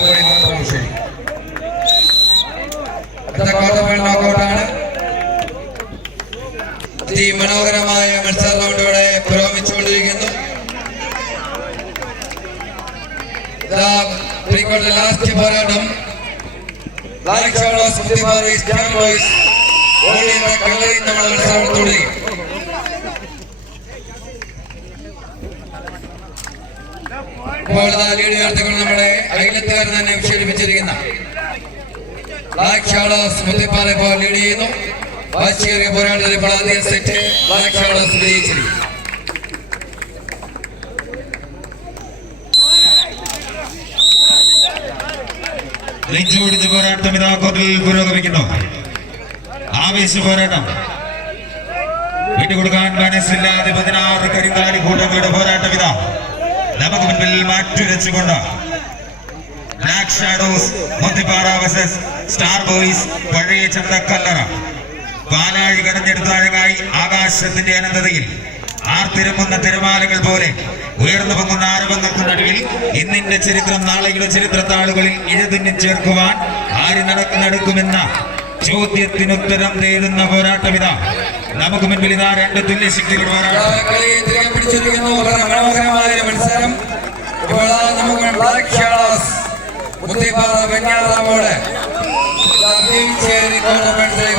കൂടി ഫൈനൽ നോക്കൗട്ടാണ് അതിമനോഹരമായ മത്സര റൗണ്ട് ഇവിടെ പുരോഗമിച്ചുകൊണ്ടിരിക്കുന്നു. ലാസ്റ്റ് പോരാട്ടം. ക്യാൻ ബോയ്സ് ഓടിയുടെ കള്ളയിൽ നമ്മൾ മത്സരം തുടങ്ങി ഇപ്പോൾ ഇതാ ലീഡ് ഉയർത്തിക്കൊണ്ട് നമ്മുടെ അയലത്തുകാർ തന്നെ വിക്ഷേപിച്ചിരിക്കുന്ന ബ്ലാക്ക് പോരാട്ടം ഇതാ കോർട്ടിൽ പുരോഗമിക്കുന്നു. ആവേശ പോരാട്ടം. വിട്ടുകൊടുക്കാൻ മനസ്സില്ലാതെ പതിനാറ് കരിങ്കാലി കൂട്ടങ്ങളുടെ പോരാട്ടം. ഇതാ മാറ്റി വെച്ചുകൊണ്ട്. Black shadows Muthippara versus star boys പഴയ ചന്തക്കല്ലറ പാലാഴി കടഞ്ഞെടുത്ത അഴകായി ആകാശത്തിന്റെ അനന്തതയിൽ. ആർത്തിരമ്പുന്ന തിരമാലകൾ പോലെ ഉയർന്നു പൊങ്ങുന്ന ആരവങ്ങൾക്ക് നടുവിൽ ഇന്നിന്റെ ചരിത്രം നാളെയുടെ ചരിത്രത്താളുകളിൽ താളുകളിൽ ചേർക്കുവാൻ ആര് നടക്കുന്നെടുക്കുമെന്ന നടക്കുമെന്ന ചോദ്യത്തിനുത്തരം തേടുന്ന പോരാട്ടമിത നമുക്ക് മുൻപിൽ ഇതാ രണ്ട് തുല്യ ശക്തികൾ പോരാട്ടം കളി തിരികെ പിടിച്ചിരിക്കുന്നു വളരെ മനോഹരമായ ഒരു മത്സരം ഇപ്പോൾ ആ നമുക്ക് ബ്ലാക്ക് ഷാഡോസ് മുത്തിപ്പാറ വെഞ്ഞാറാമോട് ചേരി പ്രവേശിച്ചിരിക്കുന്നു